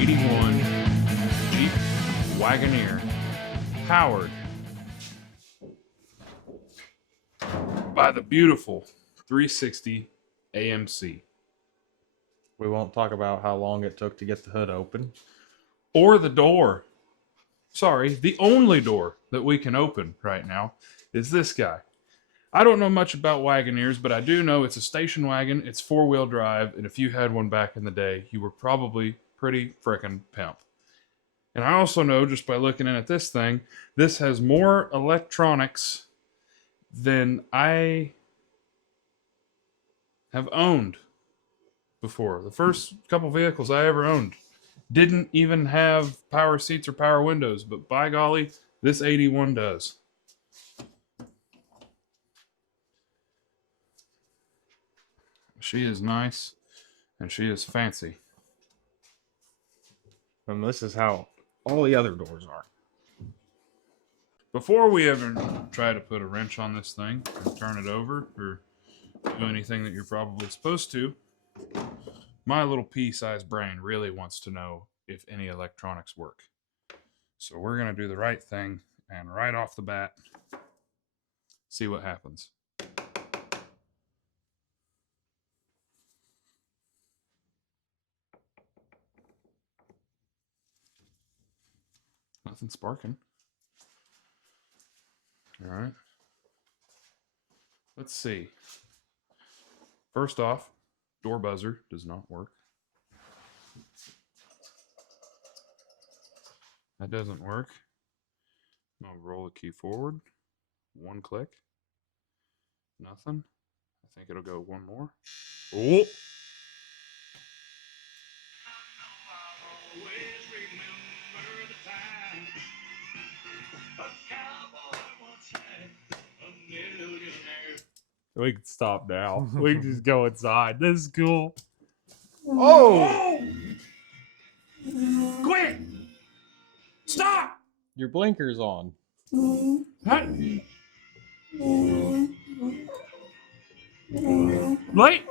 '81 Jeep Wagoneer, powered by the beautiful 360 AMC. We won't talk about how long it took to get the hood open. Or the door. Sorry, the only door that we can open right now is this guy. I don't know much about Wagoneers, but I do know it's a station wagon, it's four-wheel drive, and if you had one back in the day, you were probably pretty frickin' pimp. And I also know, just by looking at this thing, this has more electronics than I have owned before. The first couple vehicles I ever owned didn't even have power seats or power windows, but by golly, this 81 does. She is nice, and she is fancy. And this is how all the other doors are. Before we ever try to put a wrench on this thing and turn it over or do anything that you're probably supposed to, my little pea-sized brain really wants to know if any electronics work. So we're going to do the right thing and right off the bat, see what happens. Nothing sparking. All right. Let's see. First off, door buzzer does not work. That doesn't work. I'll roll the key forward. One click. Nothing. I think it'll go one more. Oh! We can stop now. We can just go inside. This is cool. Oh! Quit! Stop! Your blinker's on. What? Wait!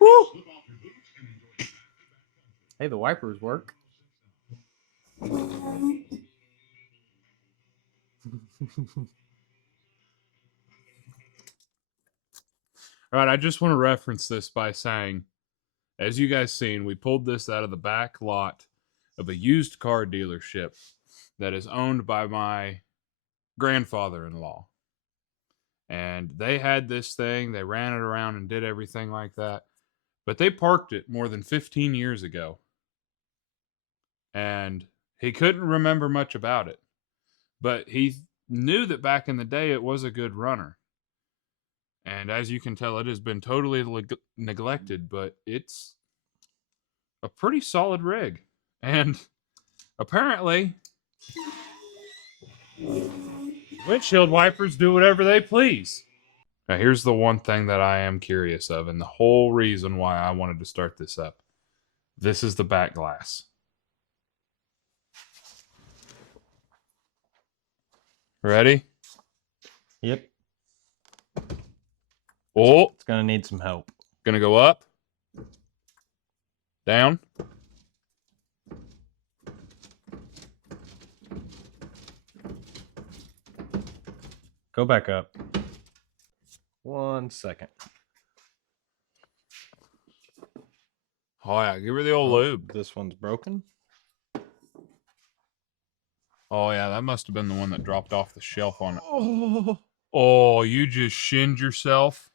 Woo! Hey, the wipers work. All right, I just want to reference this by saying, as you guys seen, we pulled this out of the back lot of a used car dealership that is owned by my grandfather-in-law. And they had this thing, they ran it around and did everything like that. But they parked it more than 15 years ago. And he couldn't remember much about it. But he knew that back in the day it was a good runner. And as you can tell, it has been totally neglected, but it's a pretty solid rig. And apparently, windshield wipers do whatever they please. Now, here's the one thing that I am curious of, and the whole reason why I wanted to start this up. This is the back glass. Ready? Yep. Oh, It's going to need some help. gonna go up, down. Go back up. 1 second. Oh yeah, give her the old lube. This one's broken. Oh yeah, that must have been the one that dropped off the shelf on it. Oh, you just shinned yourself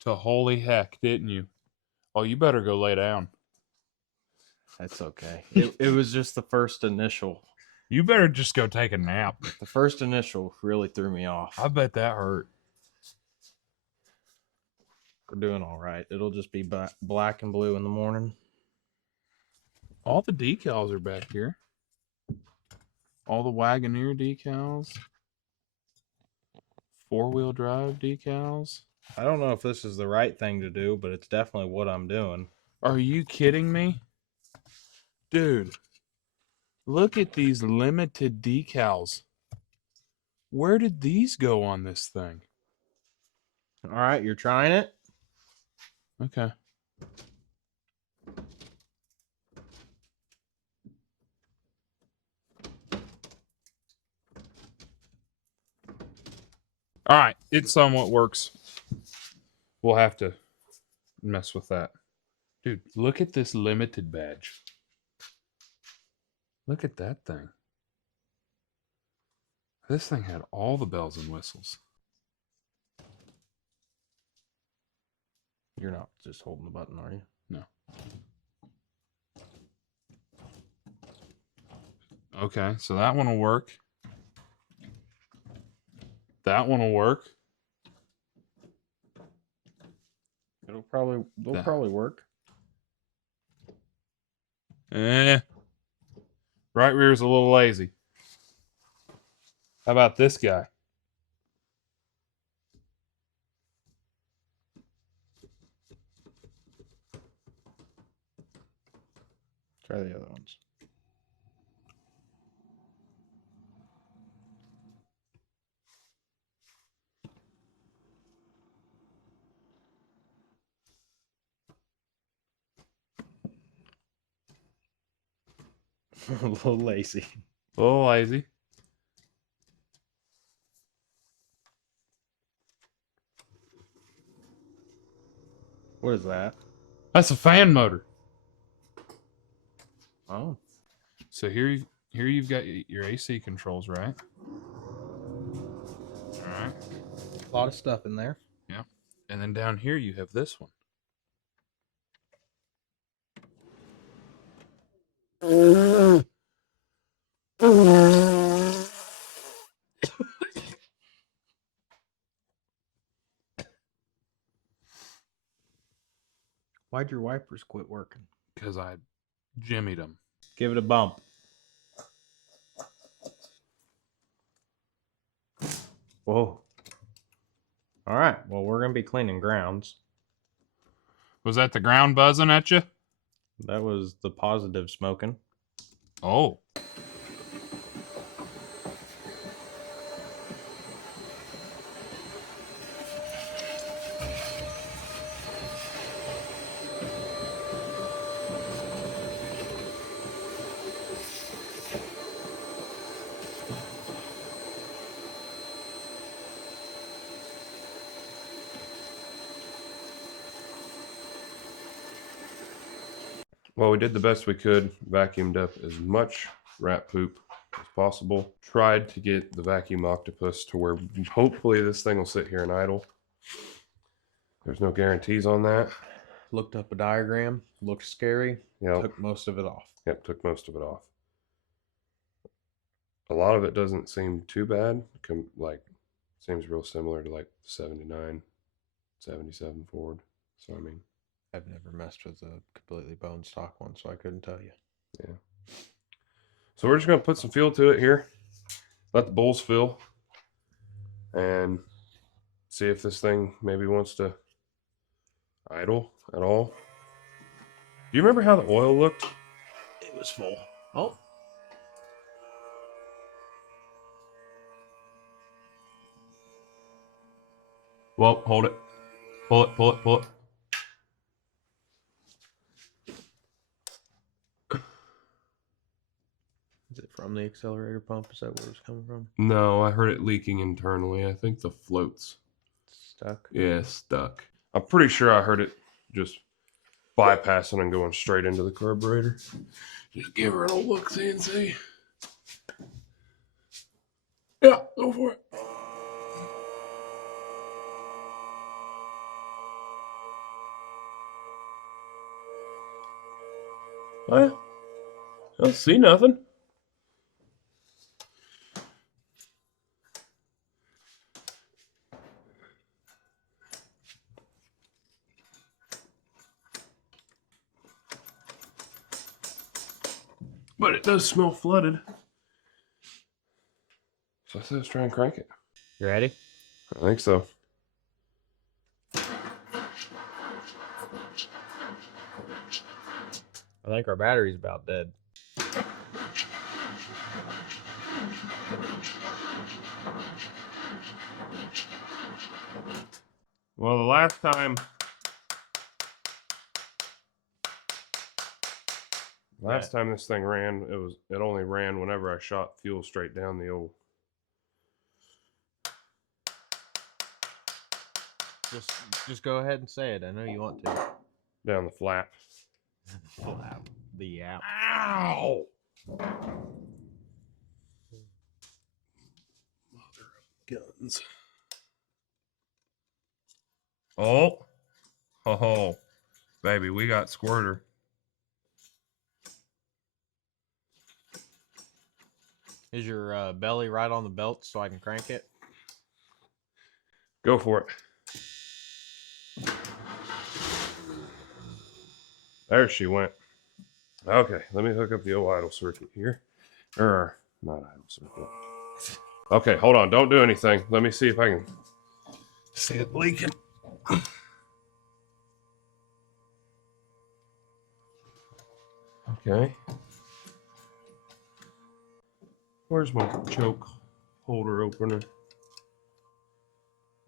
to holy heck, didn't you? Oh, you better go lay down. That's okay. It was just the first initial. You better just go take a nap. The first initial really threw me off. I bet that hurt. We're doing all right. It'll just be black and blue in the morning. All the decals are back here. All the Wagoneer decals. Four-wheel drive decals. I don't know if this is the right thing to do, but it's definitely what I'm doing. Are you kidding me? Dude, look at these limited decals Where did these go on this thing? All right, you're trying it? Okay. All right, it somewhat works. We'll have to mess with that. Dude, look at this limited badge. Look at that thing. This thing had all the bells and whistles. You're not just holding the button, are you? No. Okay, so that one will work. That one will work. They'll probably work. Right rear's a little lazy. How about this guy? Try the other ones. A little lazy. A little lazy. What is that? That's a fan motor. Oh. So here you've got your AC controls, right? All right. A lot of stuff in there. Yeah. And then down here you have this one. Why'd your wipers quit working? Because I jimmied them. Give it a bump. Whoa. All right. Well, we're going to be cleaning grounds. Was that the ground buzzing at you? That was the positive smoking. Oh. Well, we did the best we could, vacuumed up as much rat poop as possible. Tried to get the vacuum octopus to where hopefully this thing will sit here and idle. There's no guarantees on that. Looked up a diagram. Looked scary. Yep. Took most of it off. Yep, took most of it off. A lot of it doesn't seem too bad. Seems real similar to like 79, 77 Ford. So, I mean. I've never messed with a completely bone stock one, so I couldn't tell you. Yeah. So we're just going to put some fuel to it here. Let the bulls fill. And see if this thing maybe wants to idle at all. Do you remember how the oil looked? It was full. Oh. Well, hold it. Pull it, pull it, pull it. Is it from the accelerator pump? Is that where it's coming from? No, I heard it leaking internally. I think the floats. Stuck? Yeah, stuck. I'm pretty sure I heard it just bypassing and going straight into the carburetor. Just give her an old look-see and see. Yeah, go for it. Well, I don't see nothing. But it does smell flooded. So I said let's try and crank it. You ready? I think so. I think our battery's about dead. Well, the last time this thing ran, it only ran whenever I shot fuel straight down the old. Just go ahead and say it. I know you want to. Down the flap. Flap. The app. Ow! Mother of guns. Oh, baby, we got squirter. Is your belly right on the belt so I can crank it? Go for it. There she went. Okay, let me hook up the old idle circuit here. Or, not idle circuit. Okay, hold on. Don't do anything. Let me see if I can see it leaking. Okay. Where's my choke holder opener?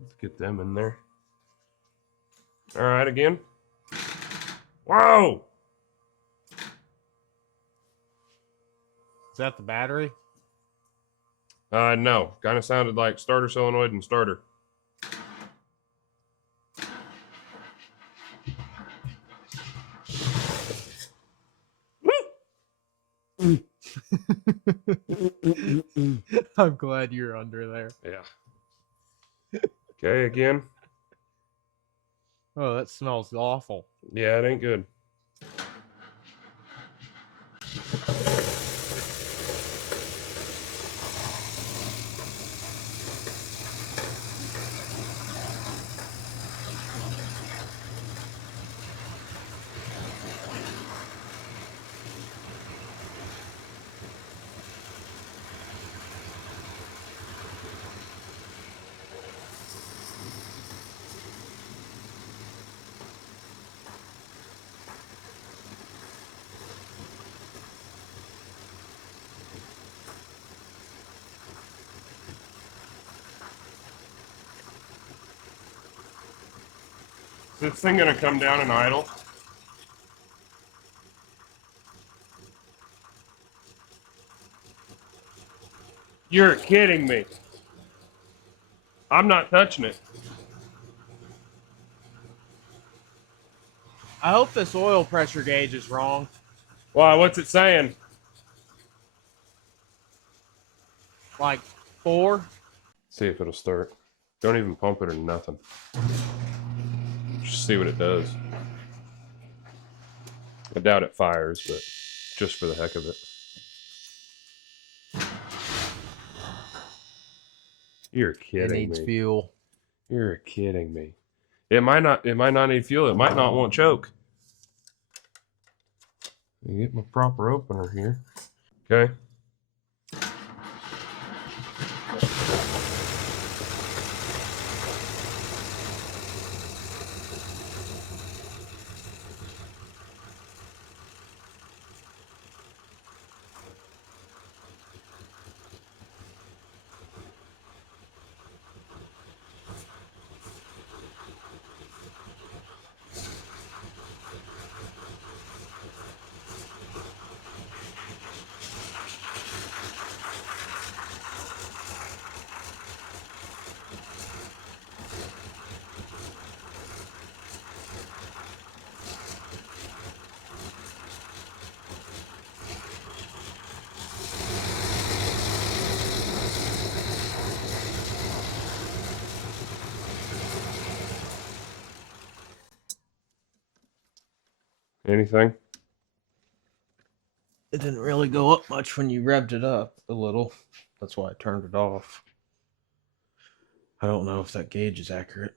Let's get them in there. All right, again. Whoa! Is that the battery? No. Kind of sounded like starter solenoid and starter. I'm glad you're under there. Yeah. Okay, again. Oh, that smells awful. Yeah, it ain't good. Is this thing gonna come down and idle? You're kidding me. I'm not touching it. I hope this oil pressure gauge is wrong. Why, what's it saying? Like 4? See if it'll start. Don't even pump it or nothing. Just see what it does. I doubt it fires, but just for the heck of it. You're kidding me. It needs fuel. You're kidding me. It might not need fuel. It might not want choke. Let me get my proper opener here. Okay. Anything? It didn't really go up much when you revved it up a little. That's why I turned it off. I don't know if that gauge is accurate.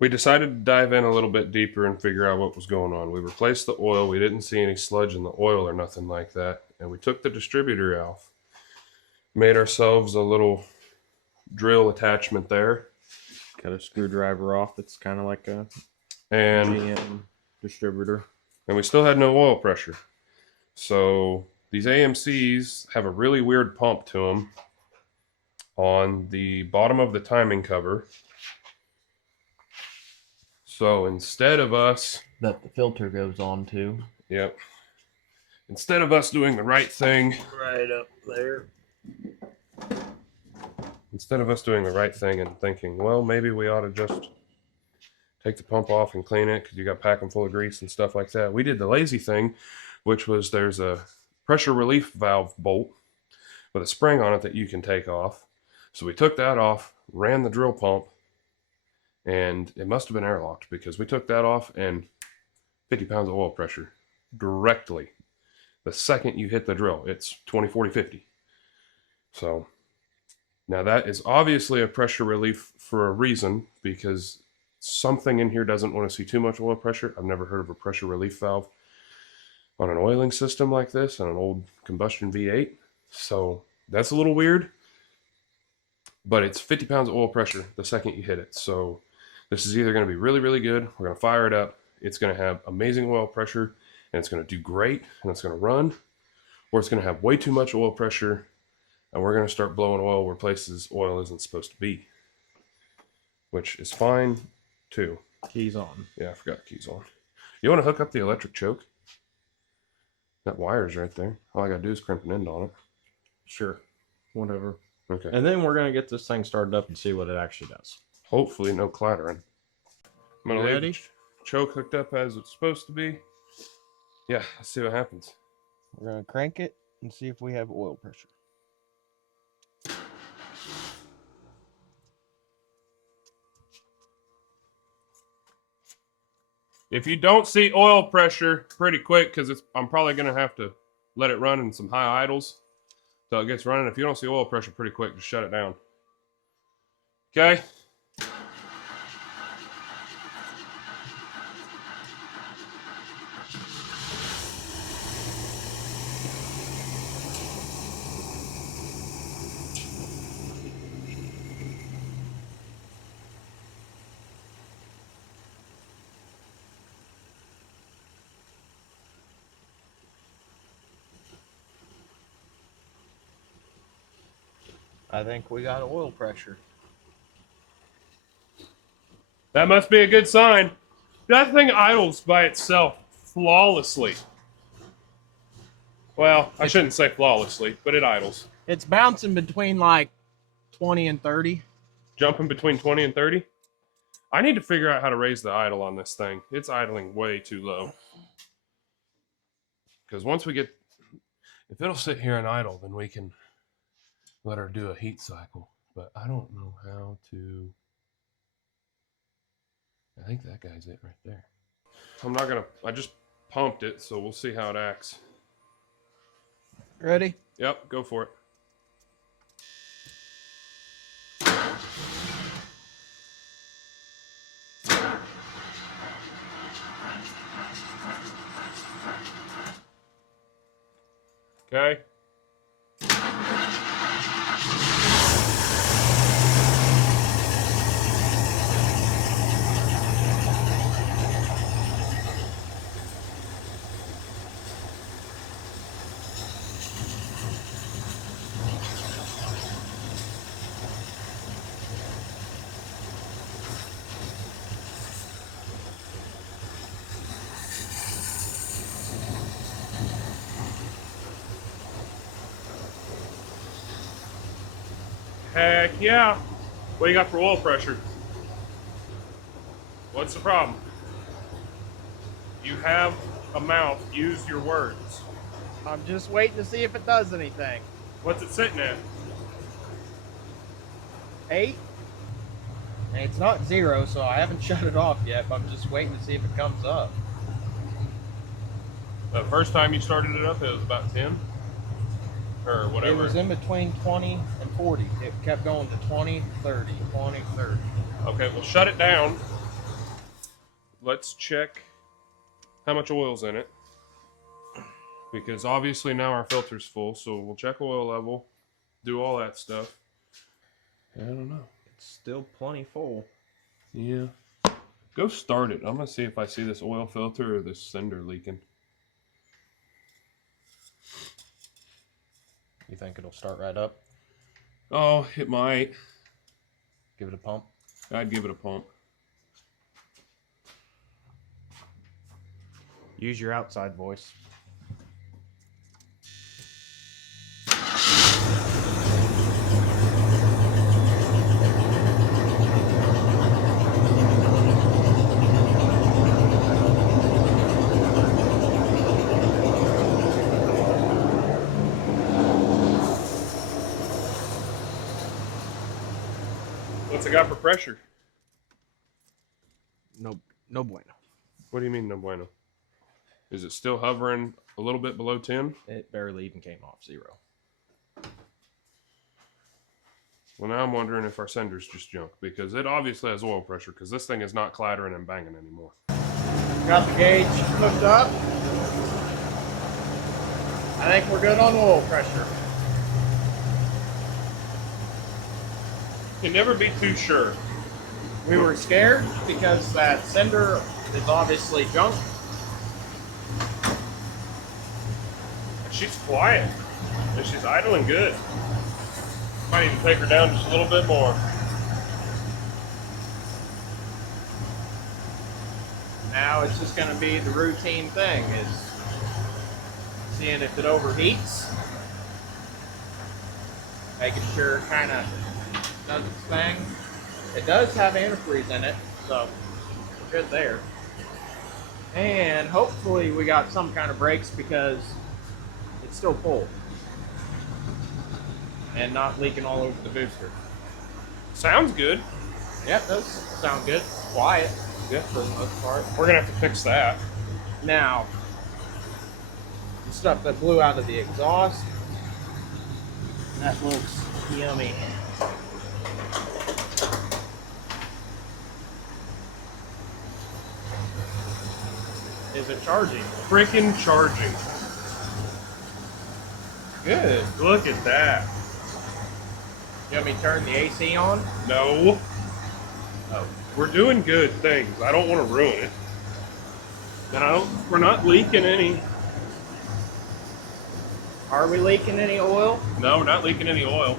We decided to dive in a little bit deeper and figure out what was going on. We replaced the oil. We didn't see any sludge in the oil or nothing like that. And we took the distributor off. Made ourselves a little drill attachment there. Got a screwdriver off. It's kind of like a And GM distributor. and we still had no oil pressure. So these AMCs have a really weird pump to them on the bottom of the timing cover. So instead of us, That the filter goes on to. yep, instead of us doing the right thing, Right up there. instead of us doing the right thing and thinking, well, maybe we ought to just take the pump off and clean it because you got packing full of grease and stuff like that. We did the lazy thing, which was there's a pressure relief valve bolt with a spring on it that you can take off. So we took that off, ran the drill pump, and it must have been airlocked because we took that off and 50 pounds of oil pressure directly. The second you hit the drill, it's 20, 40, 50. So now that is obviously a pressure relief for a reason, because something in here doesn't want to see too much oil pressure. I've never heard of a pressure relief valve on an oiling system like this on an old combustion V8. So that's a little weird, but it's 50 pounds of oil pressure the second you hit it. So this is either going to be really, really good. We're going to fire it up. It's going to have amazing oil pressure and it's going to do great and it's going to run, or it's going to have way too much oil pressure and we're going to start blowing oil where places oil isn't supposed to be, which is fine too. Keys on. Yeah, I forgot the keys on. You want to hook up the electric choke? That wire's right there. All I got to do is crimp an end on it. Sure. Whatever. Okay. And then we're going to get this thing started up and see what it actually does. Hopefully no clattering. I'm going to leave Ready? the choke hooked up as it's supposed to be. Yeah, let's see what happens. We're going to crank it and see if we have oil pressure. If you don't see oil pressure pretty quick, because I'm probably going to have to let it run in some high idles till it gets running. If you don't see oil pressure pretty quick, just shut it down. Okay? I think we got oil pressure. That must be a good sign. That thing idles by itself flawlessly. Well, I shouldn't say flawlessly, but it idles. It's bouncing between like 20 and 30. Jumping between 20 and 30. I need to figure out how to raise the idle on this thing. It's idling way too low. Because once we get... If it'll sit here and idle, then we can let her do a heat cycle. But I don't know how to... I think that guy's it right there. I'm not gonna... I just pumped it, so we'll see how it acts. Ready? Yep, go for it. Okay. Heck yeah. What do you got for oil pressure? What's the problem? You have a mouth. Use your words. I'm just waiting to see if it does anything. What's it sitting at? 8. And it's not 0, so I haven't shut it off yet, but I'm just waiting to see if it comes up. The first time you started it up, it was about 10? Or whatever. It was in between 20 and 40. It kept going to 20, 30, 20, 30. Okay, well, shut it down. Let's check how much oil's in it. Because obviously now our filter's full, so we'll check oil level, do all that stuff. I don't know. It's still plenty full. Yeah. Go start it. I'm going to see if I see this oil filter or this cinder leaking. You think it'll start right up? Oh, it might. Give it a pump. I'd give it a pump. Use your outside voice. What's it got for pressure? No bueno. What do you mean, no bueno? Is it still hovering a little bit below 10? It barely even came off 0. Well, now I'm wondering if our sender's just junk, because it obviously has oil pressure, because this thing is not clattering and banging anymore. Got the gauge hooked up. I think we're good on oil pressure. Can never be too sure. We were scared because that sender is obviously junk. She's quiet, and she's idling good. Might even take her down just a little bit more. Now it's just going to be the routine thing, is seeing if it overheats, making sure it kind of does its thing. It does have antifreeze in it, so we're good there. And hopefully we got some kind of brakes because it's still full and not leaking all over the booster. Sounds good. Yep, does sound good. Quiet, Yeah. for the most part. We're gonna have to fix that. Now, the stuff that blew out of the exhaust, that looks yummy. Is it charging? Freaking charging. Good. Look at that. You want me to turn the AC on? No. Oh, we're doing good things. I don't want to ruin it. And we're not leaking any. Are we leaking any oil? No, we're not leaking any oil.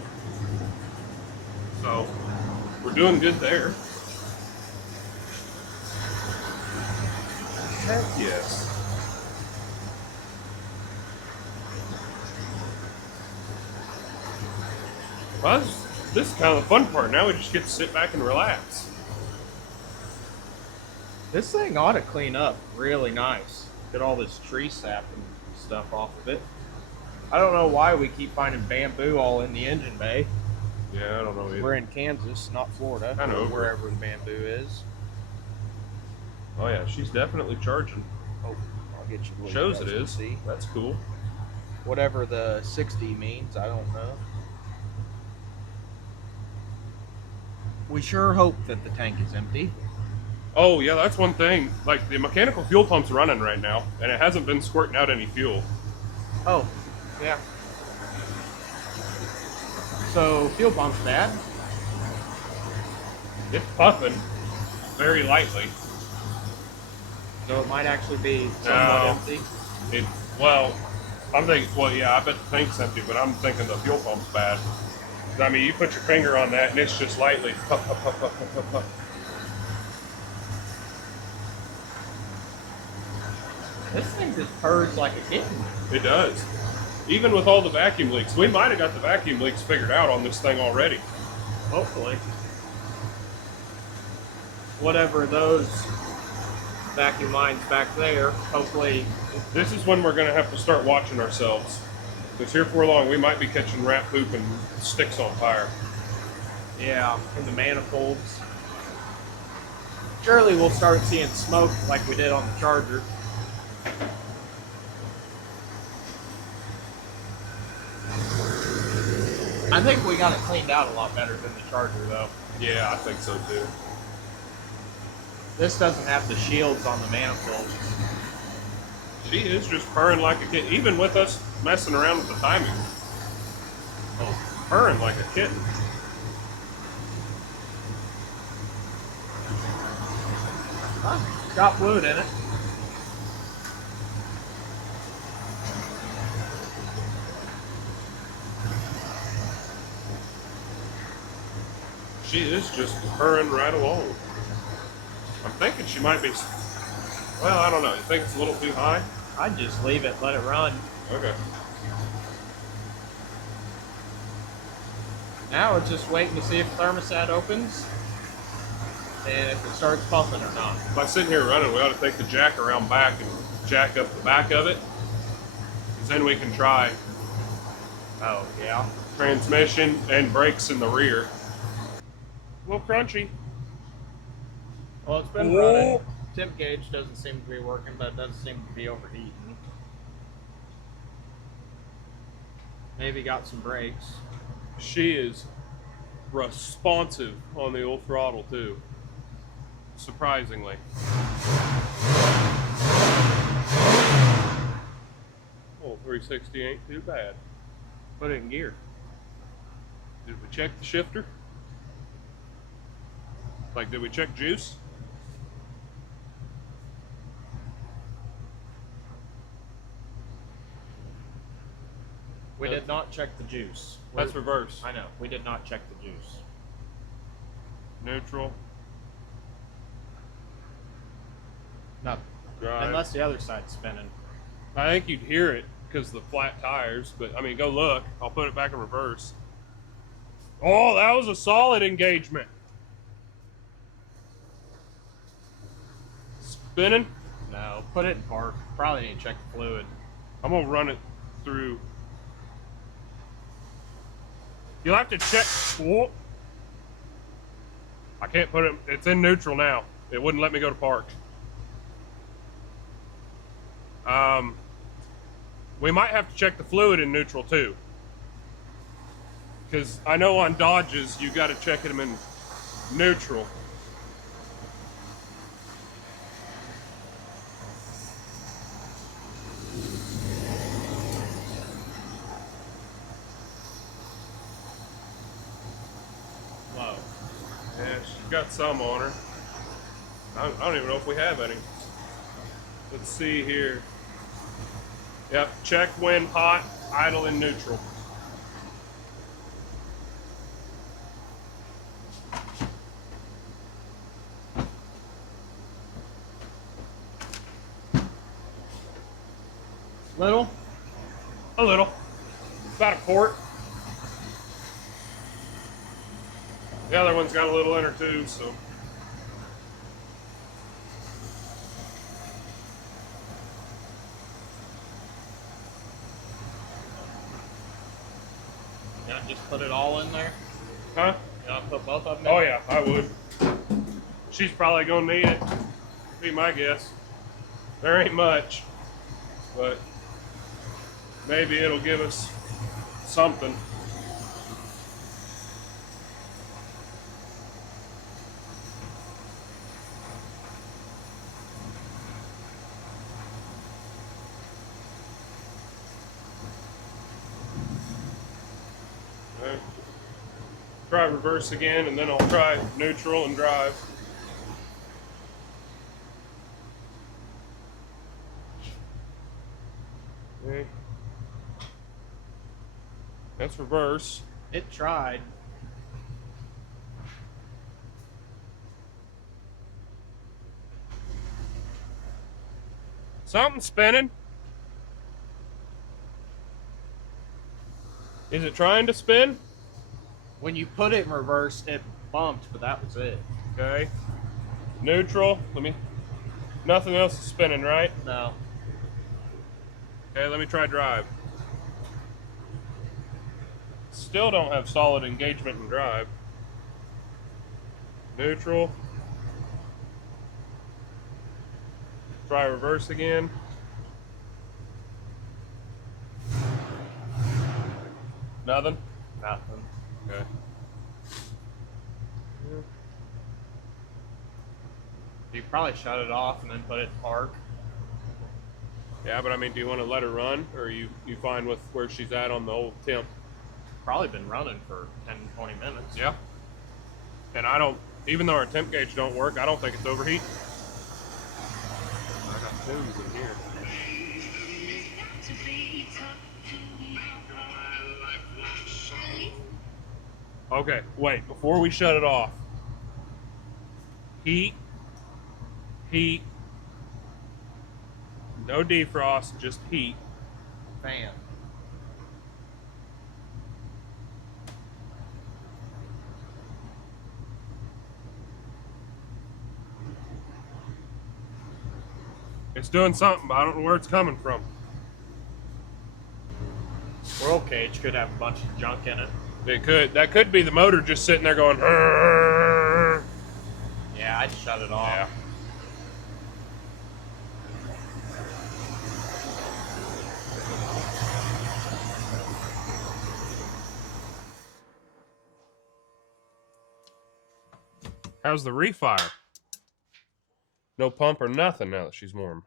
So, we're doing good there. Heck yes. Well, this is kind of the fun part. Now we just get to sit back and relax. This thing ought to clean up really nice. Get all this tree sap and stuff off of it. I don't know why we keep finding bamboo all in the engine bay. Yeah, I don't know either. We're in Kansas, not Florida. I know. Wherever the bamboo is. Oh yeah, she's definitely charging. Oh, I'll get you. Shows it is. See That's cool. whatever the 60 means, I don't know. We sure hope that the tank is empty. Oh yeah, that's one thing. Like the mechanical fuel pump's running right now, and it hasn't been squirting out any fuel. Oh, yeah. So fuel pump's bad. It's puffing very lightly. So it might actually be somewhat No. empty. Well, I'm thinking. Well, yeah, I bet the tank's empty, but I'm thinking the fuel pump's bad. I mean, you put your finger on that, and it's just lightly puff, puff, puff, puff, puff, puff, puff. This thing just purrs like a kitten. It does. Even with all the vacuum leaks, we might have got the vacuum leaks figured out on this thing already. Hopefully. Whatever those vacuum lines back there, hopefully. This is when we're going to have to start watching ourselves. Because here for long, we might be catching rat poop and sticks on fire. Yeah, in the manifolds. Surely we'll start seeing smoke like we did on the Charger. I think we got it cleaned out a lot better than the Charger, though. Yeah, I think so too. This doesn't have the shields on the manifold. She is just purring like a kitten, even with us messing around with the timing. Oh, purring like a kitten. Huh, got fluid in it. She is just purring right along. I'm thinking she might be. Well, I don't know. You think it's a little too high? I'd just leave it, let it run. Okay. Now we're just waiting to see if the thermostat opens and if it starts pumping or not. By sitting here running, we ought to take the jack around back and jack up the back of it. Because then we can try Oh, yeah. transmission and brakes in the rear. A little crunchy. Well, it's been Ooh. running. Temp gauge doesn't seem to be working, but it does seem to be overheating. Maybe got some brakes. She is responsive on the old throttle too. Surprisingly. Oh, 360 ain't too bad. Put it in gear. Did we check the shifter? Like, did we check juice? We did not check the juice. That's reverse. I know. We did not check the juice. Neutral. Nothing. Drive. Unless the other side's spinning. I think you'd hear it because of the flat tires, but I mean, go look. I'll put it back in reverse. Oh, that was a solid engagement. Spinning. No. Put it in park. Probably need to check the fluid. I'm gonna run it through. You'll have to check. Whoa. I can't put it. It's in neutral now. It wouldn't let me go to park. We might have to check the fluid in neutral too. Because I know on Dodges, you got to check them in neutral. Low. Yeah, she's got some on her. I don't even know if we have any. Let's see here. Yep, check when hot, idle in neutral. Little? A little. About a quart. The other one's got a little in her too, so. You know, just put it all in there. Huh? You know, put both of them in. Oh yeah, I would. She's probably gonna need it. Be my guess. There ain't much, but maybe it'll give us something. Okay. Try reverse again, and then I'll try neutral and drive. Okay. That's reverse. It tried. Something's spinning. Is it trying to spin? When you put it in reverse, it bumped, but that was it. Okay. Neutral. Nothing else is spinning, right? No. Okay, let me try drive. Still don't have solid engagement in drive. Neutral. Try reverse again. Nothing? Nothing. Okay. You probably shut it off and then put it in park. Yeah, but I mean, do you want to let her run, or are you fine with where she's at on the old temp? Probably been running for 10, 20 minutes. Yeah. And I don't, even though our temp gauge don't work, I don't think it's overheat. I got tunes in here. Okay, wait, before we shut it off. Heat, heat, No defrost, just heat. Fan. It's doing something, but I don't know where it's coming from. Roll cage could have a bunch of junk in it. It could. That could be the motor just sitting there going. Yeah, I'd shut it off. Yeah. How's the refire? No pump or nothing now that she's warm.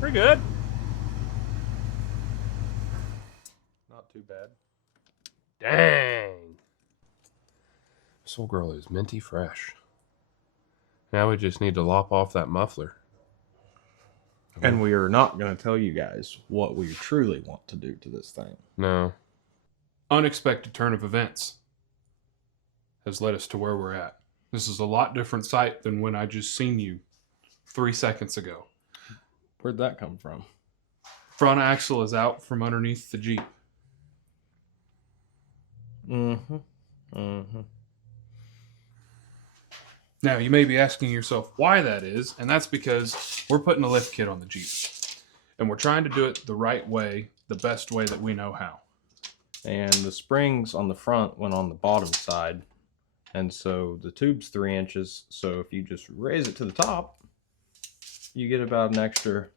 Pretty good. Not too bad. Dang. This old girl is minty fresh. Now we just need to lop off that muffler. And we are not going to tell you guys what we truly want to do to this thing. No. Unexpected turn of events has led us to where we're at. This is a lot different sight than when I just seen you 3 seconds ago. Where'd that come from? Front axle is out from underneath the Jeep. Mm-hmm. Mm-hmm. Now, you may be asking yourself why that is, and that's because we're putting a lift kit on the Jeep. And we're trying to do it the right way, the best way that we know how. And the springs on the front went on the bottom side. And so the tube's 3 inches. So if you just raise it to the top, you get about an extra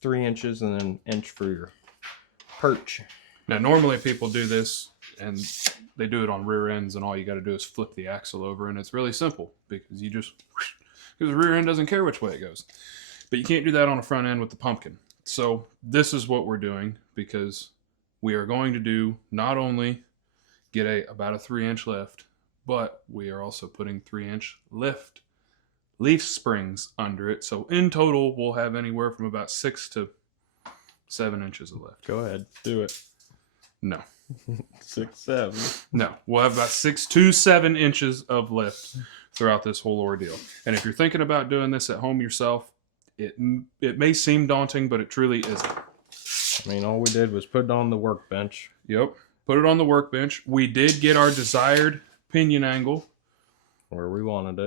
3 inches and an inch for your perch. Now, normally people do this and they do it on rear ends, and all you got to do is flip the axle over, and it's really simple because because the rear end doesn't care which way it goes. But you can't do that on a front end with the pumpkin. So this is what we're doing, because we are going to do not only get about a 3-inch lift, but we are also putting 3-inch leaf springs under it. So in total, we'll have anywhere from about 6 to 7 inches of lift. Go ahead, do it. No. 6, 7. No, we'll have about 6 to 7 inches of lift throughout this whole ordeal. And if you're thinking about doing this at home yourself, it may seem daunting, but it truly isn't. I mean, all we did was put it on the workbench. Yep, put it on the workbench. We did get our desired pinion angle where we wanted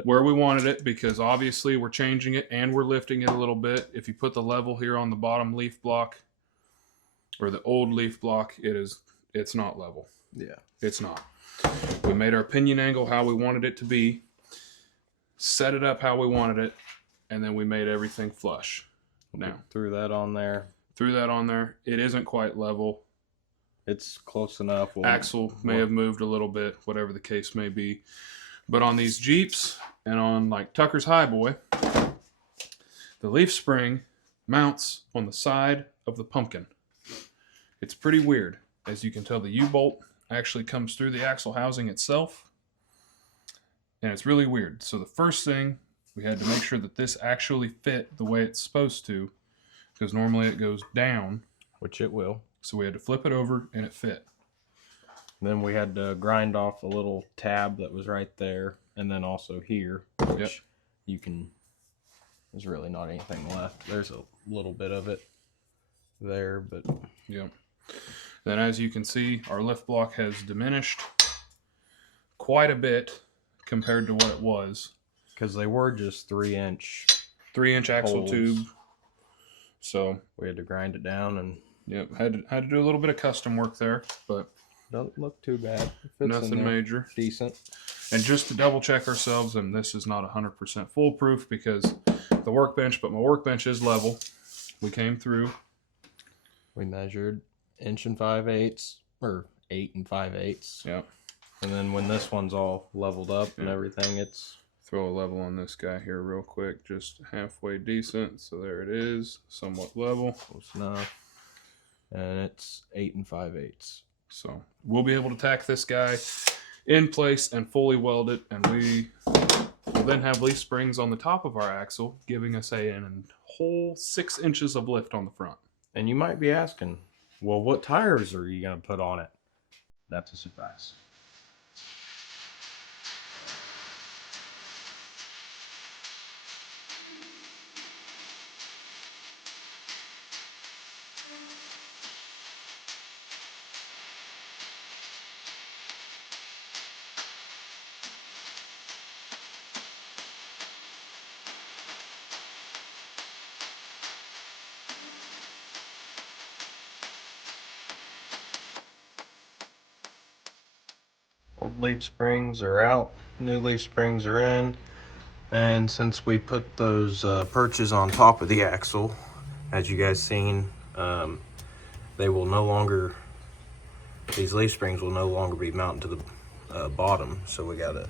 it, because obviously we're changing it and we're lifting it a little bit. If you put the level here on the bottom leaf block, or the old leaf block, it's not level. Yeah, it's not. We made our pinion angle how we wanted it to be, set it up how we wanted it, and then we made everything flush. Now, threw that on there. It isn't quite level. It's close enough. Axle may have moved a little bit, whatever the case may be. But on these Jeeps and on like Tucker's Highboy, the leaf spring mounts on the side of the pumpkin. It's pretty weird. As you can tell, the U-bolt actually comes through the axle housing itself. And it's really weird. So the first thing, we had to make sure that this actually fit the way it's supposed to, because normally it goes down. Which it will. So we had to flip it over and it fit. Then we had to grind off a little tab that was right there. And then also here, which you can, there's really not anything left. There's a little bit of it there, but. Yep. Then as you can see, our lift block has diminished quite a bit compared to what it was. Because they were just 3-inch. 3-inch axle holes. tube. So we had to grind it down and. Yep, had to do a little bit of custom work there, but doesn't look too bad. Nothing major. Decent. And just to double check ourselves, and this is not 100% foolproof because the workbench, but my workbench is level. We came through. We measured 1 5/8 or 8 5/8. Yep. And then when this one's all leveled up and everything, it's. Throw a level on this guy here real quick, just halfway decent. So there it is, somewhat level. Close enough. And it's 8 5/8. So we'll be able to tack this guy in place and fully weld it, and we will then have leaf springs on the top of our axle, giving us a whole 6 inches of lift on the front. And you might be asking, well, what tires are you going to put on it? That's a surprise. leaf springs are out, new leaf springs are in. And since we put those perches on top of the axle, as you guys seen, they will no longer, these leaf springs will no longer be mounted to the bottom. So we gotta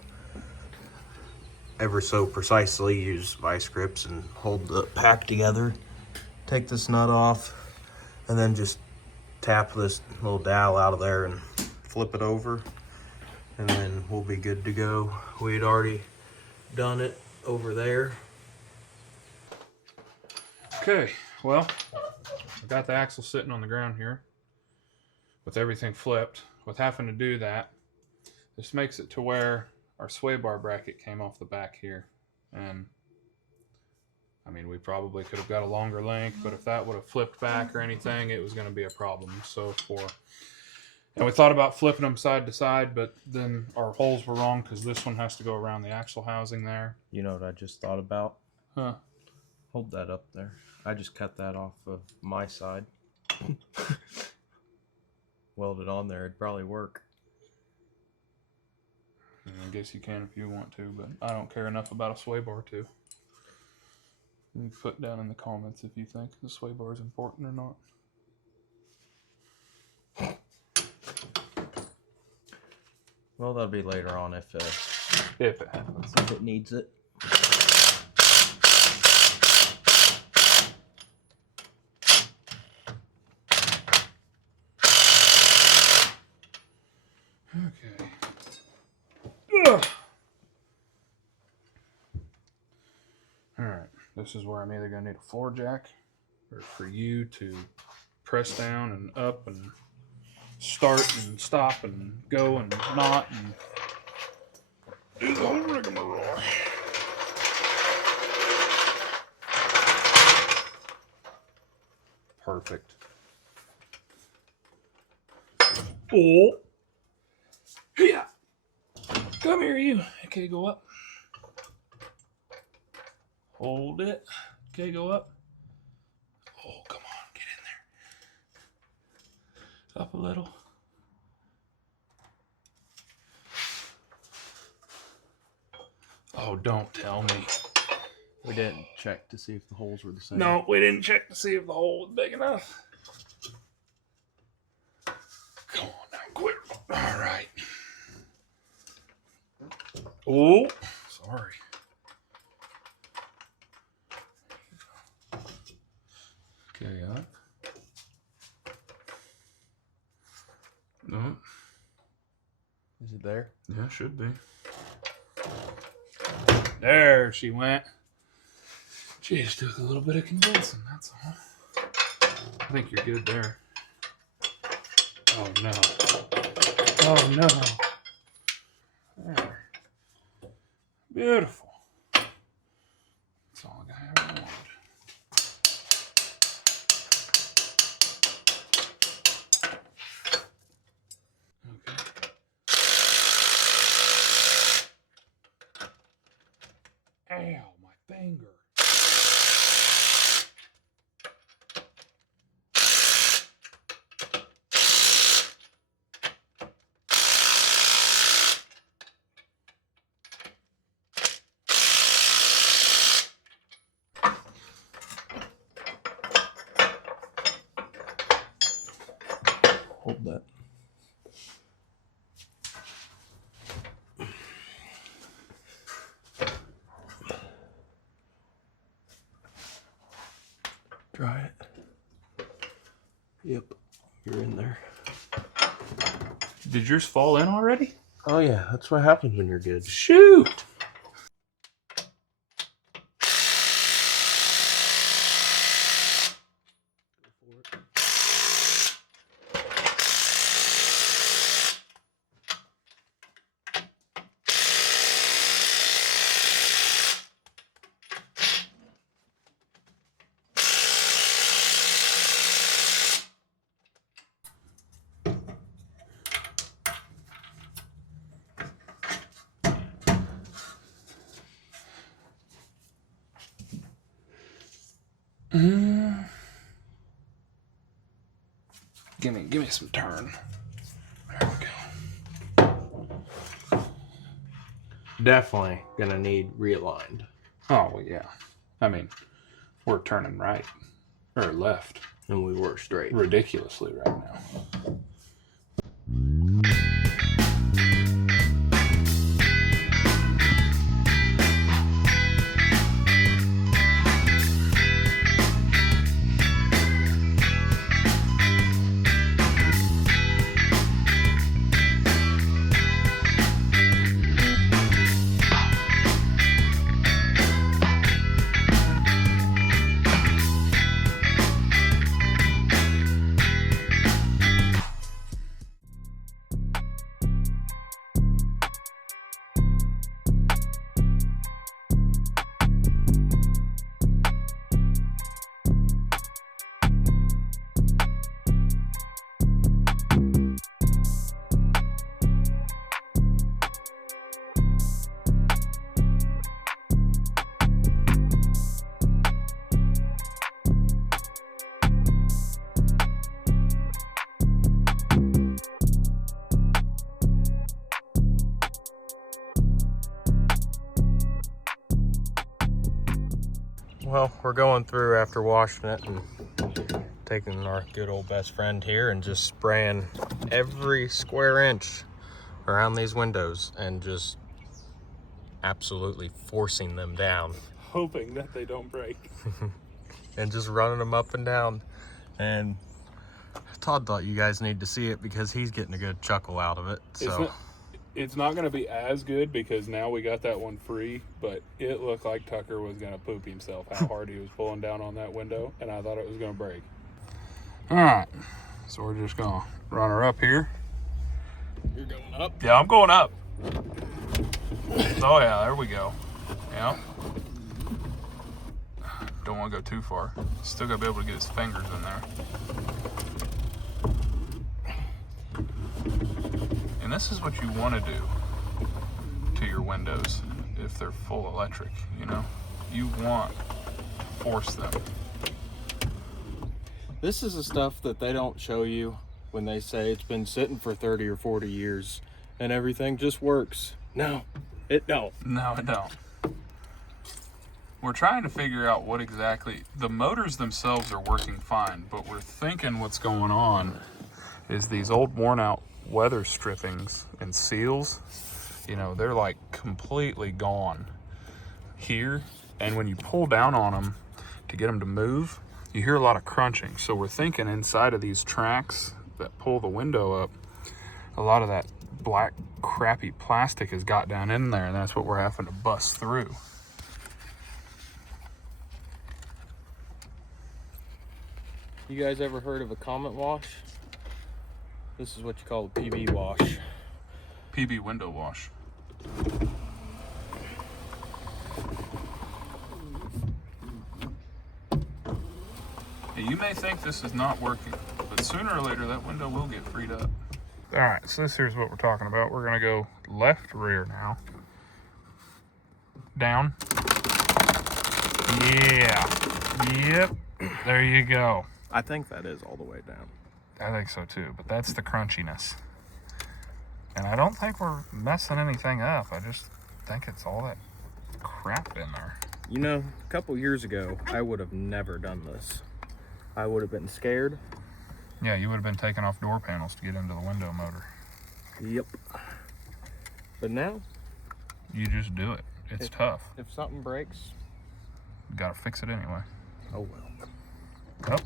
ever so precisely use vice grips and hold the pack together. Take this nut off and then just tap this little dowel out of there and flip it over, and then we'll be good to go. We had already done it over there. Okay, well, I got the axle sitting on the ground here with everything flipped. With having to do that, this makes it to where our sway bar bracket came off the back here. And I mean, we probably could have got a longer length, but if that would have flipped back or anything, it was going to be a problem. And we thought about flipping them side to side, but then our holes were wrong because this one has to go around the axle housing there. You know what I just thought about? Huh. Hold that up there. I just cut that off of my side. Weld it on there, it'd probably work. I guess you can if you want to, but I don't care enough about a sway bar to. You can put down in the comments if you think the sway bar is important or not. Well, that'll be later on if If it happens. if it needs it. Okay. Ugh. Alright, this is where I'm either going to need a floor jack or for you to press down and up and start and stop and go and not and do the whole rigmarole. Perfect. Oh. Yeah. Come here, you. Okay, go up. Hold it. Okay, go up. Oh, come on. Get in there. Up a little. Oh, don't tell me. We didn't check to see if the holes were the same. No, we didn't check to see if the hole was big enough. Come on now, quit. All right. Oh, sorry. Okay, up. No. Is it there? Yeah, should be. There she went. She just took a little bit of convincing, that's all. I think you're good there. Oh no. Oh no. There. Beautiful. That's all I ever wanted. Okay. Ow, my finger. Hold that. Try it. Yep, you're in there. Did yours fall in already? Oh yeah, that's what happens when you're good. Shoot! Give me some turn. There we go. definitely gonna need realigned. Oh, well, yeah. I mean, we're turning right or left And we were straight. ridiculously right now. Well, we're going through after washing it and taking our good old best friend here and just spraying every square inch around these windows and just absolutely forcing them down. Hoping that they don't break. And just running them up and down. And Todd thought you guys need to see it because he's getting a good chuckle out of it. So It's not going to be as good because now we got that one free, but it looked like Tucker was going to poop himself how hard he was pulling down on that window, and I thought it was going to break. All right, so we're just going to run her up here. you're going up. Yeah, I'm going up. Oh, yeah, there we go. Yeah. Don't want to go too far. Still got to be able to get his fingers in there. And this is what you want to do to your windows if they're full electric, you know? You want to force them. This is the stuff that they don't show you when they say it's been sitting for 30 or 40 years and everything just works. No, it don't. No, it don't. We're trying to figure out what exactly... The motors themselves are working fine, but we're thinking what's going on is these old worn out weather strippings and seals, you know, they're like completely gone here. And when you pull down on them to get them to move, you hear a lot of crunching. So we're thinking inside of these tracks that pull the window up, a lot of that black crappy plastic has got down in there, and that's what we're having to bust through. You guys ever heard of a comet wash? This is what you call a PB wash. PB window wash. Hey, you may think this is not working, but sooner or later that window will get freed up. All right, so this here's what we're talking about. We're gonna go left rear now. Down. Yeah. Yep. There you go. I think that is all the way down. I think so too, but that's the crunchiness. And I don't think we're messing anything up. I just think it's all that crap in there. You know, a couple years ago, I would have never done this. I would have been scared. Yeah, you would have been taking off door panels to get into the window motor. Yep. But now, You just do it. It's tough. if something breaks, You gotta fix it anyway. oh well. Yep.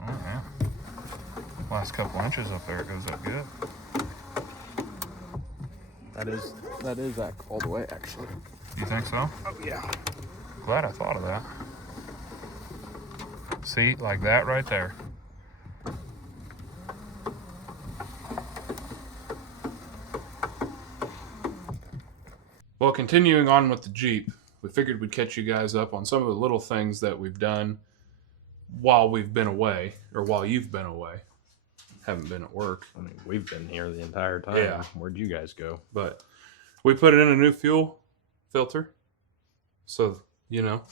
Oh yeah. Last couple inches up there, it goes up good. That is all the way actually. You think so? Oh yeah. Glad I thought of that. See, like that right there. Well, continuing on with the Jeep, we figured we'd catch you guys up on some of the little things that we've done while we've been away, or while you've been away. Haven't been at work. I mean, we've been here the entire time. Yeah. Where'd you guys go? But we put in a new fuel filter. So, you know,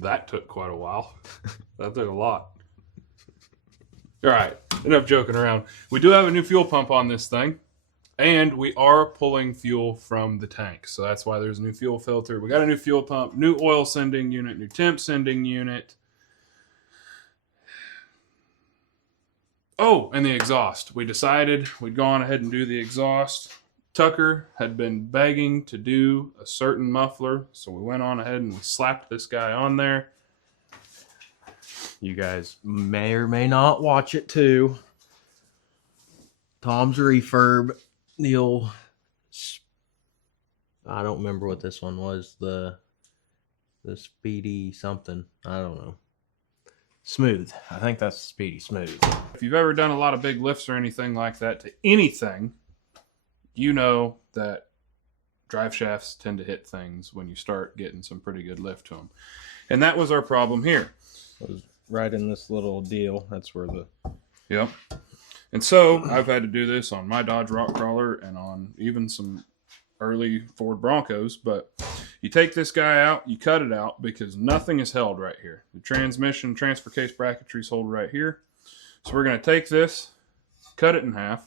That took quite a while. That took a lot. All right, enough joking around. We do have a new fuel pump on this thing, and we are pulling fuel from the tank. So that's why there's a new fuel filter. We got a new fuel pump, new oil sending unit, new temp sending unit. Oh, and the exhaust. We decided we'd go on ahead and do the exhaust. Tucker had been begging to do a certain muffler, so we went on ahead and we slapped this guy on there. You guys may or may not watch it too. Tom's refurb, the old, I don't remember what this one was, the Speedy something, I don't know. Smooth. I think that's Speedy Smooth. If you've ever done a lot of big lifts or anything like that to anything, you know that drive shafts tend to hit things when you start getting some pretty good lift to them. And that was our problem here. It was right in this little deal. That's where the... Yep. And so I've had to do this on my Dodge Rock Crawler and on even some early Ford Broncos. But you take this guy out, you cut it out because nothing is held right here. The transmission transfer case bracketry's hold right here. So we're going to take this, cut it in half,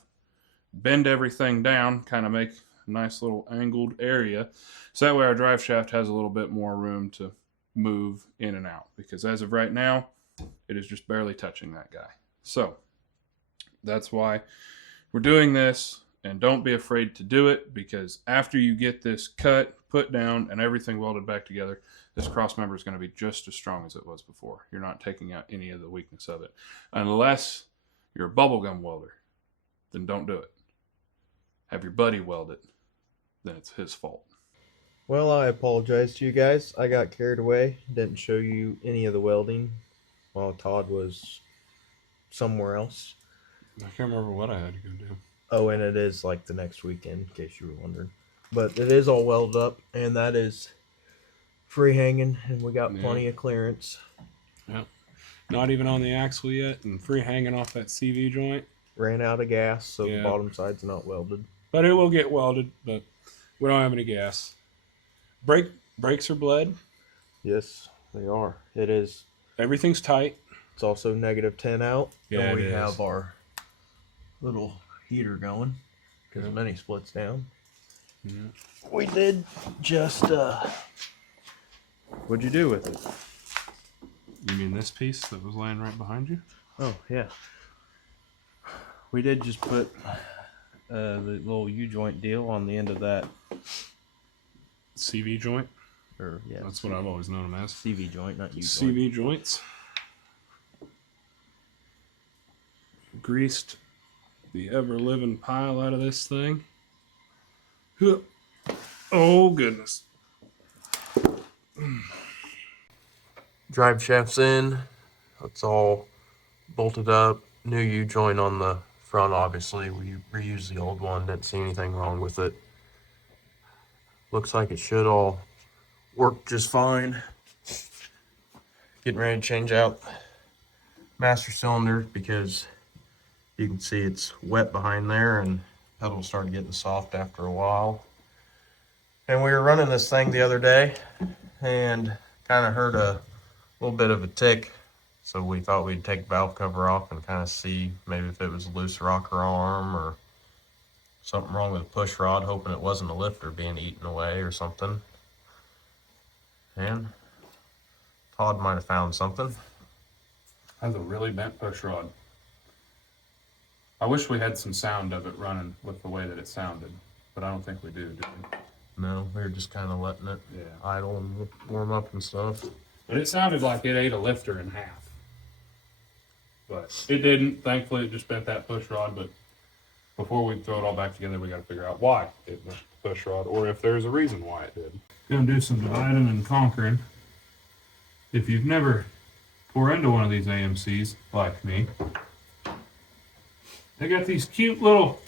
bend everything down, kind of make a nice little angled area. So that way our drive shaft has a little bit more room to move in and out. Because as of right now, it is just barely touching that guy. So that's why we're doing this. And don't be afraid to do it, because after you get this cut, put down, and everything welded back together, this cross member is going to be just as strong as it was before. You're not taking out any of the weakness of it. Unless you're a bubblegum welder, then don't do it. Have your buddy weld it, then it's his fault. Well, I apologize to you guys. I got carried away. Didn't show you any of the welding while Todd was somewhere else. I can't remember what I had to go do. Oh, and it is like the next weekend, in case you were wondering. But it is all welded up, and that is free hanging, and we got plenty of clearance. Yep. Not even on the axle yet, and free hanging off that CV joint. Ran out of gas, so the bottom side's not welded. But it will get welded, but we don't have any gas. Brakes are bled. Yes, they are. It is. Everything's tight. It's also -10 out. Yeah, and we it is. have our little heater going because the mini splits down. Yeah. We did just what'd you do with it? You mean this piece that was laying right behind you? Oh yeah, we did just put the little U-joint deal on the end of that, CV joint? or yeah, That's what I've always known them as. CV joint, not U-joint. CV joints. Greased the ever-living pile out of this thing. Oh, goodness. Drive shafts in. It's all bolted up. New U-joint on the front, obviously. We reused the old one. Didn't see anything wrong with it. Looks like it should all work just fine. Getting ready to change out master cylinder because you can see it's wet behind there and pedals started getting soft after a while. And we were running this thing the other day and kind of heard a little bit of a tick. So we thought we'd take the valve cover off and kind of see maybe if it was a loose rocker arm or something wrong with the push rod, hoping it wasn't a lifter being eaten away or something. And Todd might have found something. That's a really bent push rod. I wish we had some sound of it running with the way that it sounded, but I don't think we do we? No, we were just kind of letting it idle and warm up and stuff. But it sounded like it ate a lifter in half. But it didn't. Thankfully, it just bent that push rod. But before we throw it all back together, we got to figure out why it bent the push rod, or if there's a reason why it did. Gonna do some dividing and conquering. If you've never tore into one of these AMCs like me, they got these cute little,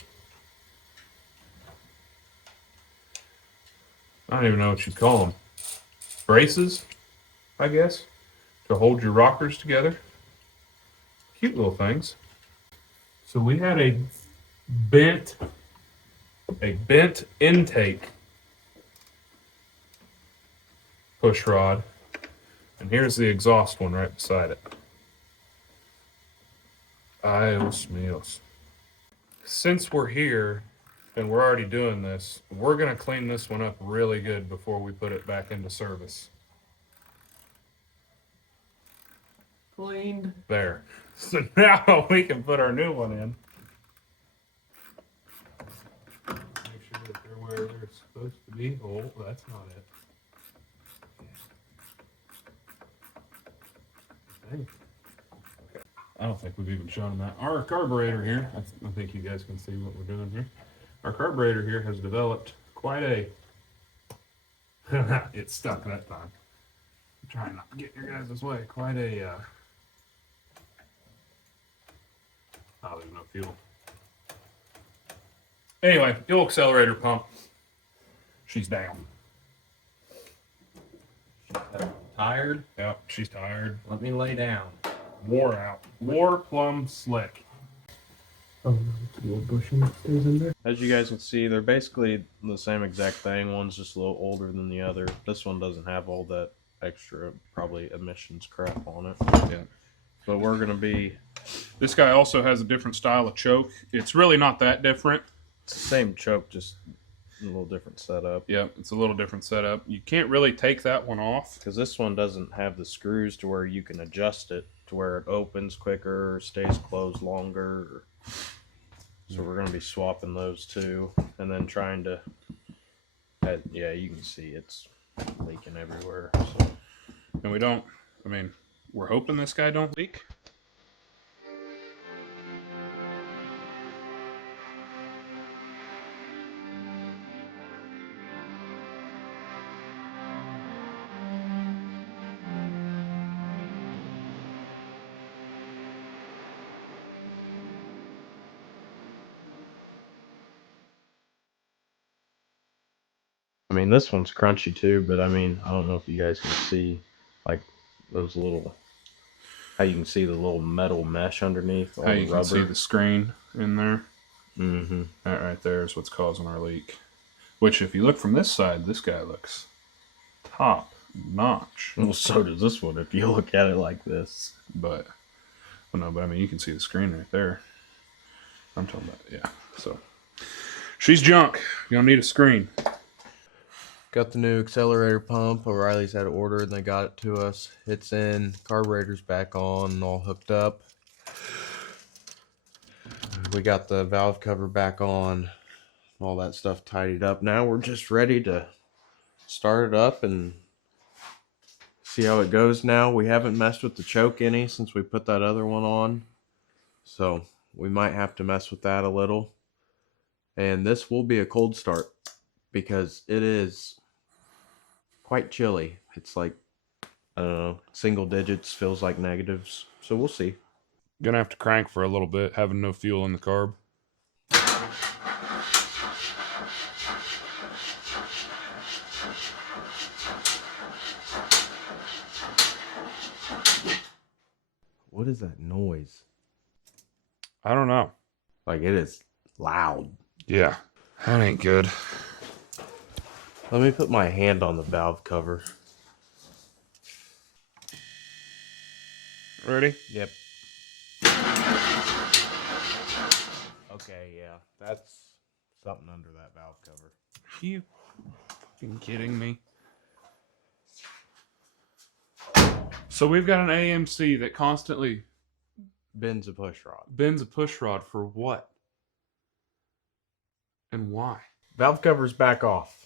I don't even know what you'd call them, braces, I guess, to hold your rockers together. Cute little things. So we had a bent intake push rod, And here's the exhaust one right beside it. Dios míos. Since we're here and we're already doing this, we're going to clean this one up really good before we put it back into service. Cleaned. There. So now we can put our new one in. Make sure that they're where they're supposed to be. Oh, that's not it. Dang. Okay. I don't think we've even shown them that. Our carburetor here, I think you guys can see what we're doing here. Our carburetor here has developed quite a... It's stuck that time. I'm trying not to get in your guys' way. Quite a... Oh, there's no fuel. Anyway, the old accelerator pump. She's down. Tired? Yep, she's tired. Let me lay down. Wore out. Wore plumb slick. Oh, the little bushing that stays in there. As you guys can see, they're basically the same exact thing. One's just a little older than the other. This one doesn't have all that extra, probably, emissions crap on it. Yeah. But we're going to be... This guy also has a different style of choke. It's really not that different. It's the same choke, just a little different setup. Yep, it's a little different setup. You can't really take that one off. Because this one doesn't have the screws to where you can adjust it to where it opens quicker or stays closed longer. So we're going to be swapping those two. And then trying to... yeah, you can see it's leaking everywhere. So. And we don't... I mean, we're hoping this guy don't leak. I mean, this one's crunchy too, but I mean, I don't know if you guys can see, like, those little, how you can see the little metal mesh underneath. How you can see the screen in there. Mm-hmm. That right there is what's causing our leak. Which, if you look from this side, this guy looks top notch. Well, so does this one if you look at it like this. But, well, no, but I mean, you can see the screen right there. I'm talking about, yeah. So, she's junk. You're gonna need a screen. Got the new accelerator pump. O'Reilly's had it ordered and they got it to us. It's in, carburetor's back on and all hooked up. We got the valve cover back on, all that stuff tidied up. Now we're just ready to start it up and see how it goes now. We haven't messed with the choke any since we put that other one on. So we might have to mess with that a little. And this will be a cold start because it is quite chilly. It's like, I don't know, single digits, feels like negatives. So we'll see. Gonna have to crank for a little bit, having no fuel in the carb. What is that noise? I don't know. Like, it is loud. Yeah, that ain't good. Let me put my hand on the valve cover. Ready? Yep. Okay, yeah. That's something under that valve cover. Are you fucking kidding me? So we've got an AMC that constantly Bends a push rod. bends a push rod for what? And why? Valve cover's back off.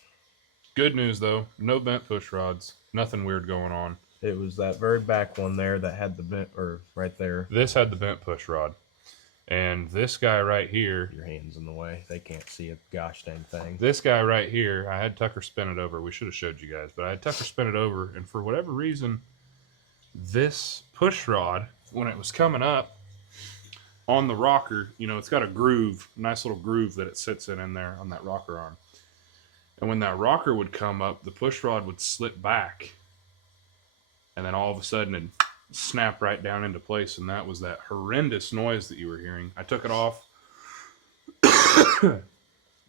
Good news though, no bent push rods. Nothing weird going on. It was that very back one there that had the bent, or right there. This had the bent push rod. And this guy right here, Your hand's in the way. They can't see a gosh dang thing. this guy right here, I had Tucker spin it over. We should have showed you guys, but I had Tucker spin it over, and for whatever reason, this push rod, when it was coming up on the rocker, you know, it's got a groove, a nice little groove that it sits in there on that rocker arm. And when that rocker would come up, the push rod would slip back, and then all of a sudden it'd snap right down into place, and that was that horrendous noise that you were hearing. I took it off.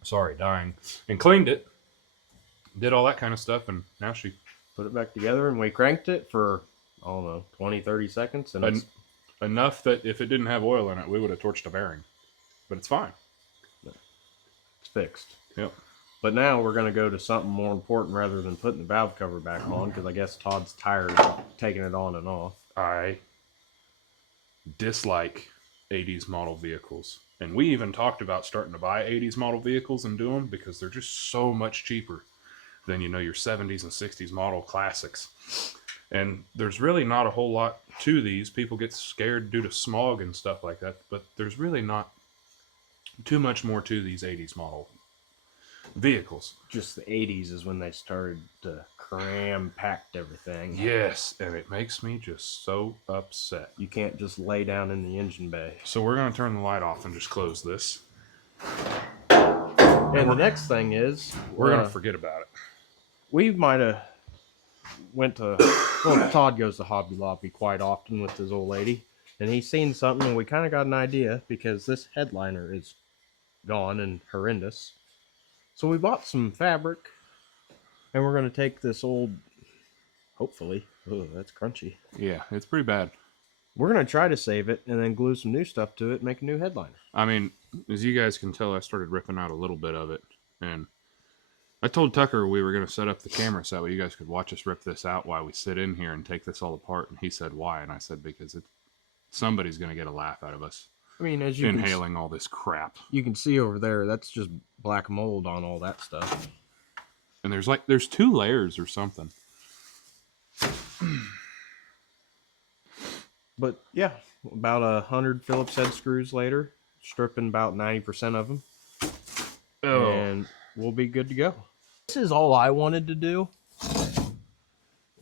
Sorry, dying. And cleaned it. Did all that kind of stuff, and now she Put it back together, and we cranked it for I don't know, 20, 30 seconds. And Enough that if it didn't have oil in it, we would have torched a bearing. But it's fine. it's fixed. Yep. But now we're going to go to something more important rather than putting the valve cover back on, because I guess Todd's tired of taking it on and off. I dislike 80s model vehicles. And we even talked about starting to buy 80s model vehicles and do them because they're just so much cheaper than, your 70s and 60s model classics. And there's really not a whole lot to these. People get scared due to smog and stuff like that, but there's really not too much more to these 80s model vehicles. Just the 80s is when they started to cram-packed everything. Yes, and it makes me just so upset. You can't just lay down in the engine bay. So we're going to turn the light off and just close this. And the next thing is... We're going to forget about it. We might have went to... Well, Todd goes to Hobby Lobby quite often with his old lady. And he's seen something, and we kind of got an idea, because this headliner is gone and horrendous. So we bought some fabric, and we're going to take this old... Hopefully. Oh, that's crunchy. Yeah, it's pretty bad. We're going to try to save it, and then glue some new stuff to it and make a new headliner. I mean, as you guys can tell, I started ripping out a little bit of it, and I told Tucker we were going to set up the camera so that way you guys could watch us rip this out while we sit in here and take this all apart. And he said, why? And I said, because somebody's going to get a laugh out of us. I mean, as you inhaling all this crap. You can see over there, that's just black mold on all that stuff. And there's 2 layers or something. But yeah, about 100 Phillips head screws later, stripping about 90% of them. Oh. And we'll be good to go. This is all I wanted to do,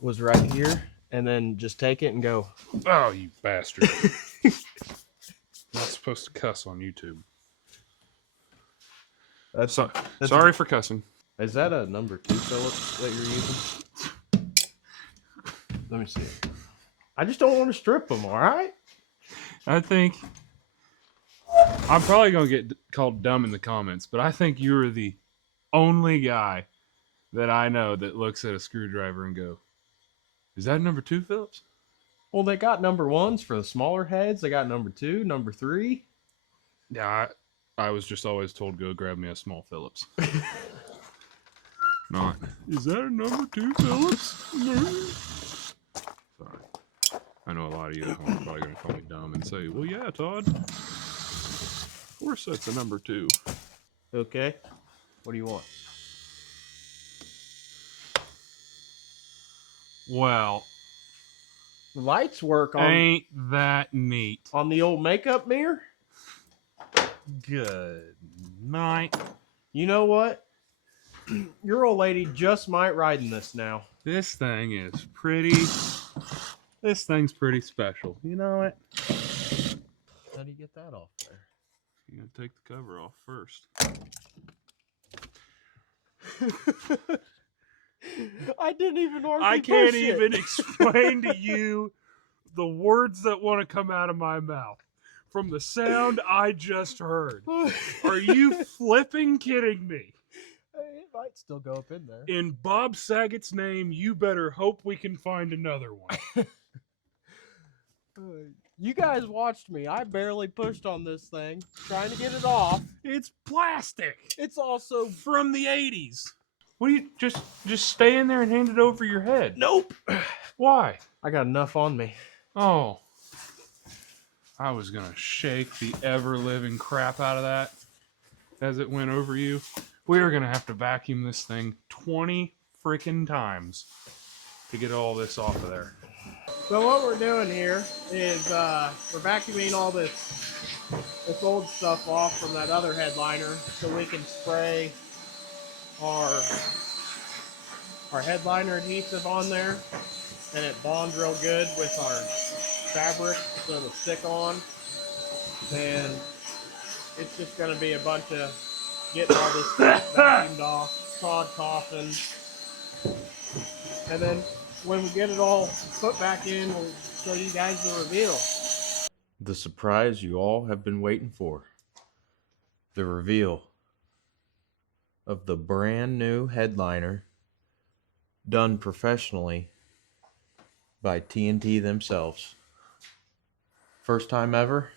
was right here, and then just take it and go. Oh, you bastard. Not supposed to cuss on YouTube. Sorry for cussing. Is that a number 2 Phillips that you're using? Let me see. I just don't want to strip them, all right? I think I'm probably going to get called dumb in the comments, but I think you're the only guy that I know that looks at a screwdriver and go, is that number 2 Phillips? Well, they got number 1s for the smaller heads. They got number 2, number 3. Yeah, I was just always told, go grab me a small Phillips. Not, is that a number 2 Phillips? Sorry. I know a lot of you are probably going to call me dumb and say, well, yeah, Todd. Of course that's a number 2. Okay. What do you want? Well, the lights work on... Ain't that neat. On the old makeup mirror? Good night. You know what? Your old lady just might ride in this now. This thing is pretty... This thing's pretty special. You know it? How do you get that off there? You gotta take the cover off first. I didn't even I can't even explain to you the words that want to come out of my mouth from the sound I just heard. Are you flipping kidding me? It might still go up in there. In Bob Saget's name, you better hope we can find another one. You guys watched me. I barely pushed on this thing, trying to get it off. It's plastic. It's also from the 80s. What do you just stay in there and hand it over your head? Nope. Why? I got enough on me. Oh. I was gonna shake the ever-living crap out of that as it went over you. We are gonna have to vacuum this thing 20 freaking times to get all this off of there. So what we're doing here is we're vacuuming all this old stuff off from that other headliner so we can spray our headliner adhesive on there, and it bonds real good with our fabric so it'll stick on. And it's just going to be a bunch of getting all this stuff vacuumed off, Todd coughing, and then when we get it all put back in, we'll show you guys the reveal. The surprise you all have been waiting for. The reveal of the brand new headliner, done professionally by TNT themselves. First time ever.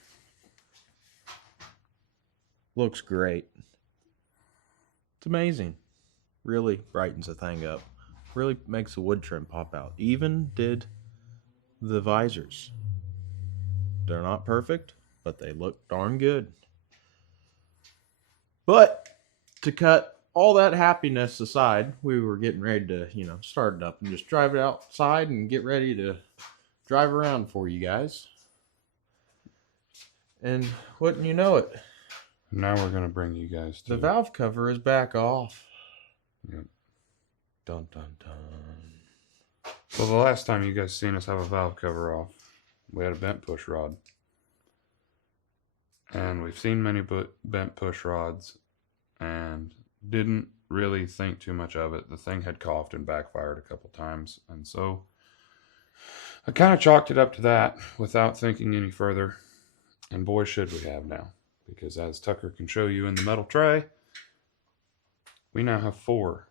Looks great. It's amazing. Really brightens the thing up. Really makes the wood trim pop out. Even did the visors. They're not perfect, but they look darn good. But to cut all that happiness aside, we were getting ready to, start it up and just drive it outside and get ready to drive around for you guys. And wouldn't you know it, Now we're going to bring you guys to... the valve cover is back off. Yep. Dun, dun, dun. So the last time you guys seen us have a valve cover off, we had a bent push rod. And we've seen many bent push rods and didn't really think too much of it. The thing had coughed and backfired a couple times. And so I kind of chalked it up to that without thinking any further. And boy, should we have now. Because as Tucker can show you in the metal tray, we now have 4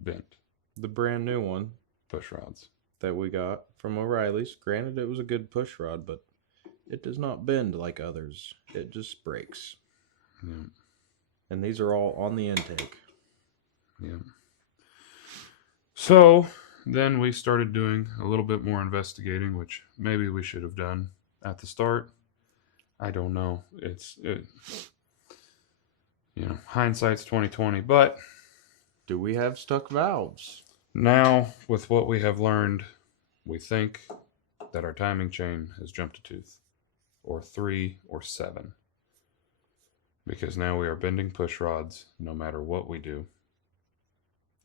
bent The brand new one push rods. that we got from O'Reilly's. Granted, it was a good push rod, but it does not bend like others. It just breaks. Yeah. And these are all on the intake. Yeah. So then we started doing a little bit more investigating, which maybe we should have done at the start. I don't know. Hindsight's 20/20. But Do we have stuck valves? now, with what we have learned, we think that our timing chain has jumped a tooth, or 3 or 7. Because now we are bending push rods no matter what we do.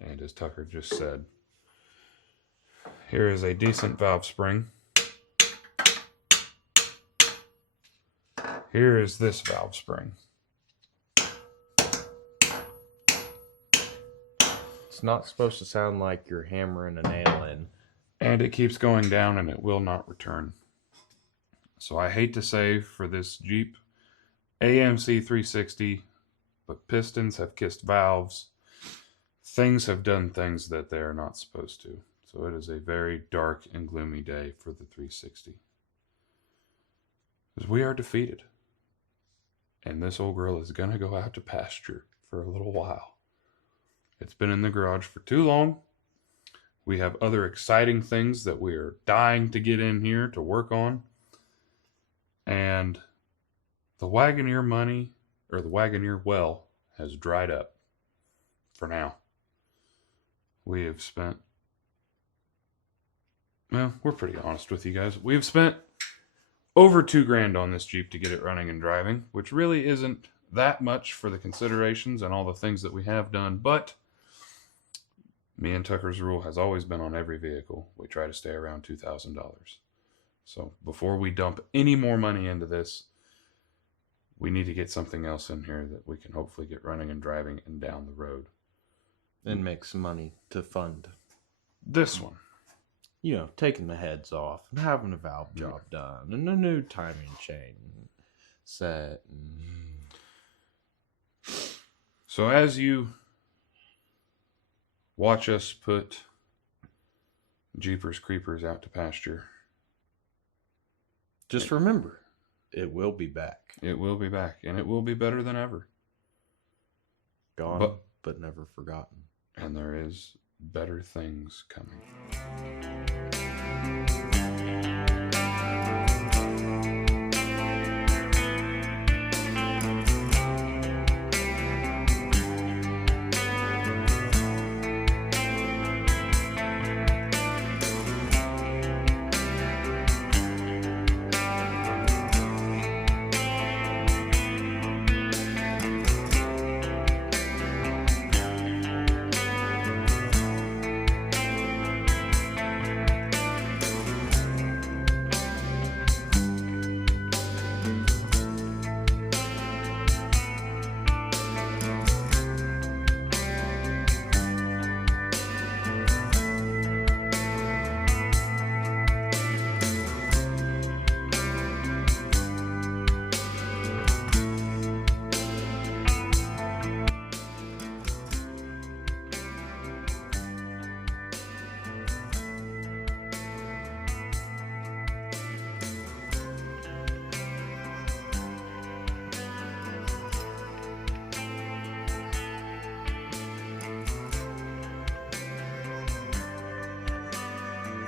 And as Tucker just said, here is a decent valve spring. Here is this valve spring. It's not supposed to sound like you're hammering a nail in. And it keeps going down and it will not return. So I hate to say for this Jeep AMC 360, but pistons have kissed valves. Things have done things that they are not supposed to. So it is a very dark and gloomy day for the 360. Because we are defeated. And this old girl is going to go out to pasture for a little while. It's been in the garage for too long. We have other exciting things that we are dying to get in here to work on. And the Wagoneer money, or the Wagoneer well, has dried up for now. We have spent, well, we're pretty honest with you guys. We've spent over $2,000 on this Jeep to get it running and driving, which really isn't that much for the considerations and all the things that we have done. But me and Tucker's rule has always been on every vehicle, we try to stay around $2,000. So before we dump any more money into this, we need to get something else in here that we can hopefully get running and driving and down the road. And make some money to fund This one. Taking the heads off and having a valve job done and a new timing chain set. So as you watch us put Jeepers Creepers out to pasture, Just remember, it will be back. it will be back, and it will be better than ever. Gone, but never forgotten. And there is better things coming.